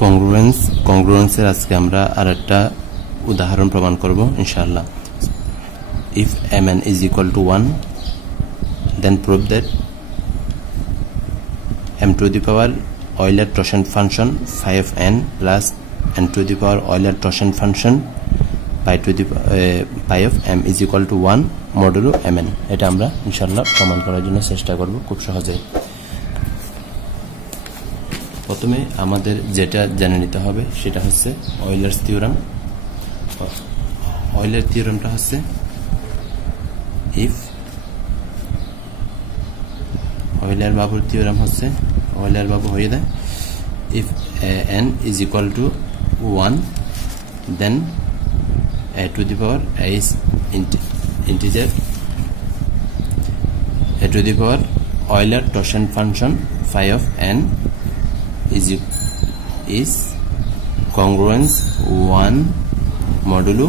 কংগ্রুয়েন্সের আজকে আমরা আরেকটা উদাহরণ প্রমাণ করব ইনশাআল্লাহ। If mn is equal to 1, then prove that m to the power Euler-Toscan function phi of n plus n to the power Euler-Toscan function pi of m is equal to 1 modulo mn। এটা আমরা ইনশাআল্লাহ প্রমাণ করার জন্য চেষ্টা করব খুব সহজেই। প্রথমে আমাদের যেটা জেনে নিতে হবে সেটা হচ্ছে অয়েলার্স থিওরাম। অয়েলার থিওরামটা হচ্ছে ইফ অয়েলার বাবুর থিওরাম হচ্ছে অয়েলার বাবু হয়ে যায় if n is equal to 1 then a to the power a is integer a to the power Euler-Toscan function phi of n is congruence 1 modulo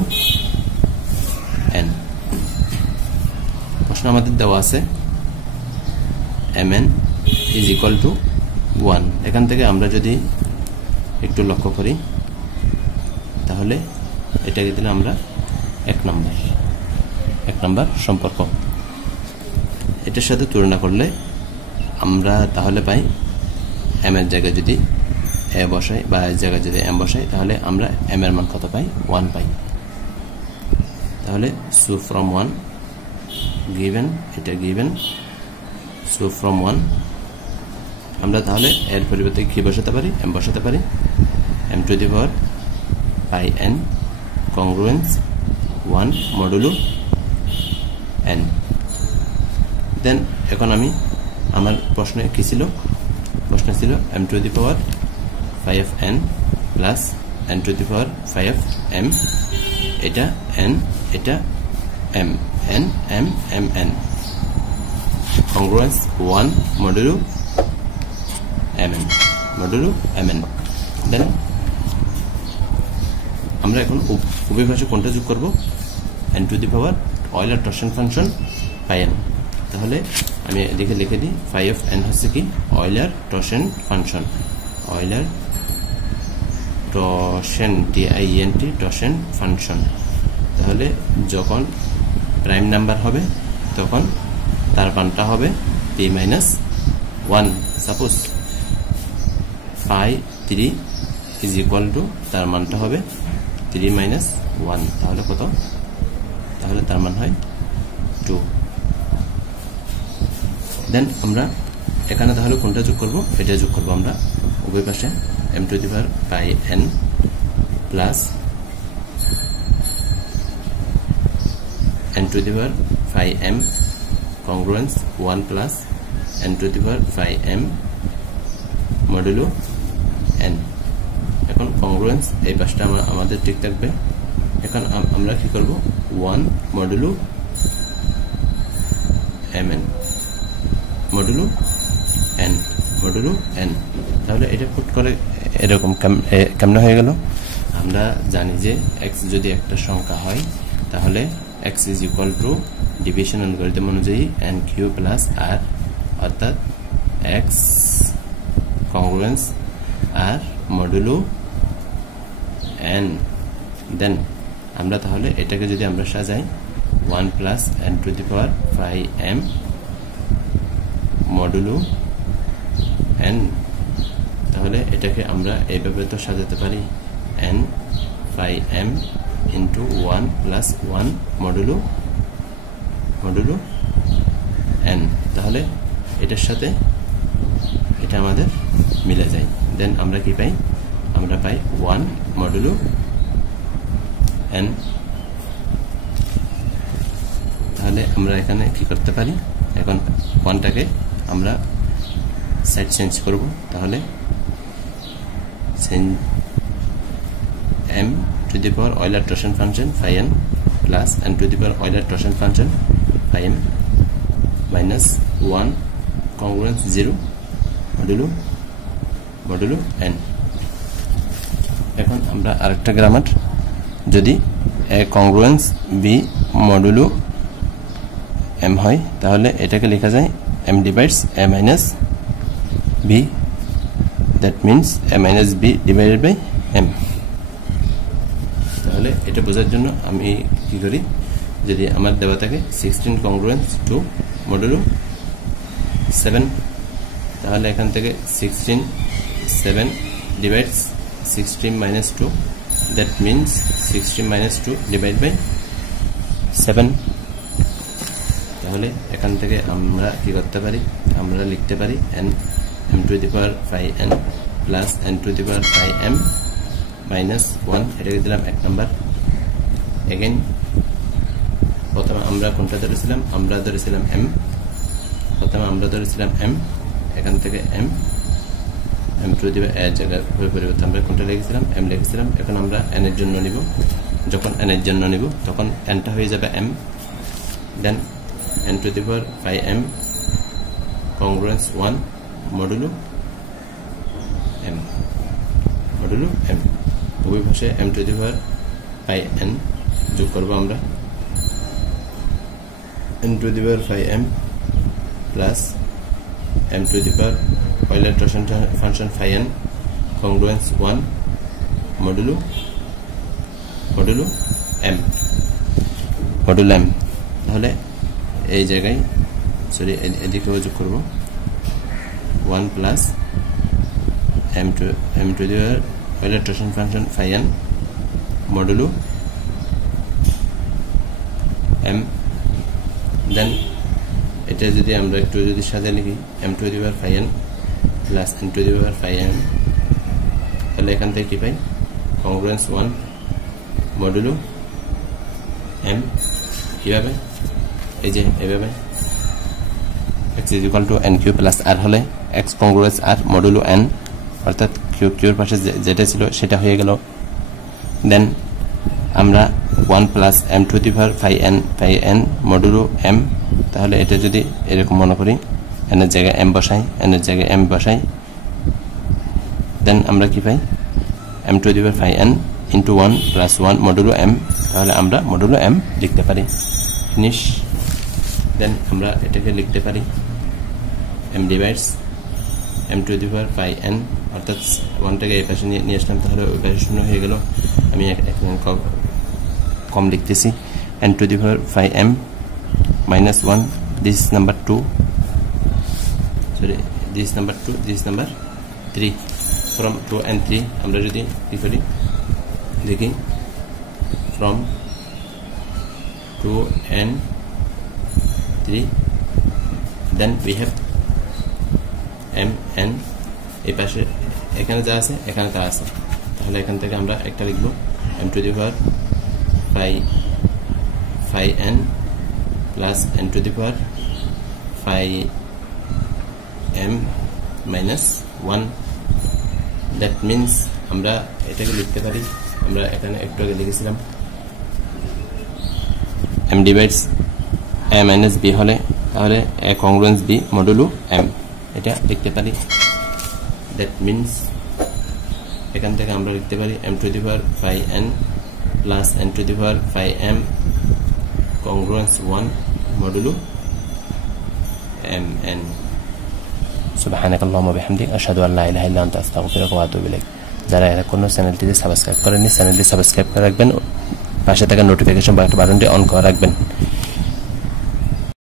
n। প্রশ্ন আমাদের দেওয়া আছে mn is equal to 1। এখান থেকে আমরা যদি একটু লক্ষ্য করি তাহলে এটাকে দিলে আমরা এক নম্বর সম্পর্ক এটার সাথে তুলনা করলে আমরা তাহলে পাই m এর জায়গায় যদি a বসাই বা এর জায়গায় যদি m বসাই তাহলে আমরা m এর মান কত পাই 1 পাই। তাহলে so from 1 given এটা given so from 1 আমরা তাহলে এর পরিবর্তে কি বসাতে পারি m বসাতে পারি m to the power pi n congruence 1 modulo n। দেন এখন আমি আমার প্রশ্নে কি ছিল m to the power phi of n plus n to the power phi of m এটা n এটা m n m m n congruence 1 modulo mn। দেন আমরা এখন উভয় পাশে কোনটা যোগ করব n to the power Euler-Toscan function phi n। তাহলে আমি এদিকে লিখে দিই phi of n হচ্ছে কি Euler-Toscan function Euler-Toscan Toscan function। তাহলে যখন প্রাইম নাম্বার হবে তখন তার মানটা হবে p minus 1। Suppose phi 3 is equal to তার মানটা হবে 3 minus 1 তাহলে কত? তাহলে তার মান হয় 2। দেন আমরা এখানে তাহলে কোনটা যোগ করব এটা যোগ করব আমরা উভয় পাশে m to the power pi n plus n to the power phi m congruence 1 plus n to the power phi m modulo n। এখন congruence এই পাশটা আমাদের ঠিক থাকবে। এখন আমরা কি করব 1 modulo mn modulo n। তাহলে এটা পুট করে এরকম কেমন হয়ে গেল? আমরা জানি যে x যদি একটা সংখ্যা হয় তাহলে x is equal to division algorithm অনুযায়ী n³ প্লাস r অর্থাৎ x congruence r modulo n। দেন আমরা তাহলে এটাকে যদি আমরা সাজাই 1 plus n to the power phi m modulo n। তাহলে এটাকে আমরা এইভাবে তো সাজাতে পারি n phi m into 1 plus 1 modulo n। তাহলে এটার সাথে এটা আমাদের মিলে যায়। দেন আমরা কি পাই? আমরা পাই 1 modulo n। তাহলে আমরা এখানে কি করতে পারি? এখন 1টাকে আমরা সাইড চেঞ্জ করব। তাহলে m to the power Euler-Toscan function phi n plus n to the power Euler-Toscan function phi m minus 1 congruence 0 modulo n। এখন আমরা আরেকটা গ্রামার যদি a congruence b modulo m হয় তাহলে এটাকে লেখা যায় m divides a minus b that means a minus b divided by m। তাহলে এটা বোঝার জন্য আমি কি করি, যদি আমার দেওয়া থাকে 16 congruence to modulo 7, তাহলে এখান থেকে 16 7 divides 16 minus 2, that means 16 minus 2 divided by 7। তাহলে এখান থেকে আমরা কি করতে পারি, আমরা লিখতে পারি m to the power 5n plus n to the power 5m minus 1, এটাকে দিলাম 1 নাম্বার। এগেইন প্রথমে আমরা কোনটা ধরেছিলাম, আমরা ধরেছিলাম m, প্রথমে আমরা ধরেছিলাম m, এখান থেকে m to the power এর জায়গায় পরিবর্তন আমরা কোনটা লিখেছিলাম, m লিখেছিলাম। এখন আমরা n এর জন্য নিব, যখন n এর জন্য নিব তখন n টা হয়ে যাবে m, then n to the power 5m congruence 1 modulo m, modulo m। উভয় পাশে m to the power 5n যোগ করব আমরা, n to the power 5m plus m to the power Euler function phi n congruence 1 modulo m, modulo m। তাহলে এই জায়গায় sorry এদিকেও যোগ করব 1 plus m to the Euler function phi n modulo m। দেন এটা যদি আমরা একটু যদি সাজিয়ে লিখি m to the power phi n plus n to the power phi m, তাহলে এখান থেকে কি পাই, congruence 1 modulo m। কিভাবে, এই যে এভাবে x is equal to n cube plus r হলে x congruence r modulo n, অর্থাৎ কিউর পাশে যেটা ছিল সেটা হয়ে গেল। দেন আমরা 1 plus m to the power phi n modulo m, তাহলে এটা যদি এরকম মনে করি n এর জায়গায় m বসাই, n এর জায়গায় m বসাই, দেন আমরা কি পাই m to the power phi n into 1 plus 1 modulo m, তাহলে আমরা modulo m লিখতে পারি। ফিনিশ। দেন আমরা এটাকে লিখতে পারি m divides m to the power phi n, অর্থাৎ 1 টাকে এই পাশে নিয়ে আসলাম, তাহলে ওই পাশে শূন্য হয়ে গেল। আমি এখানে কম লিখতেছি n to the power phi m minus 1, this is number 2, sorry this is number 2, this is number 3, from 2 and 3 আমরা যদি কি করি দেখি, from 2 and 3, then we have m n, এই পাশে এখানে যা আছে এখানে তা আছে, তাহলে এখান থেকে আমরা একটা লিখব m to the power phi n plus n to the power phi m minus 1, that means আমরা এটাকে লিখতে পারি, আমরা এখানে একটু আগে লিখেছিলাম m divides a minus b হলে তাহলে a congruence b modulo m, এটা লিখতে পারি। that means এখান থেকে আমরা লিখতে পারি m to the power phi n plus n to the power phi m congruence 1 modulo m n। সুবহানাক আল্লাহুম্মা বিহামদিক আশহাদু আল লা ইলাহা ইল্লা আনতা আস্তাগফিরুকা ওয়া আতুবু ইলাইক। যারা এখনো চ্যানেলটিতে সাবস্ক্রাইব করেননি, চ্যানেলটি সাবস্ক্রাইব করে রাখবেন, পাশে থাকা নোটিফিকেশন বাটনটি অন করে রাখবেন।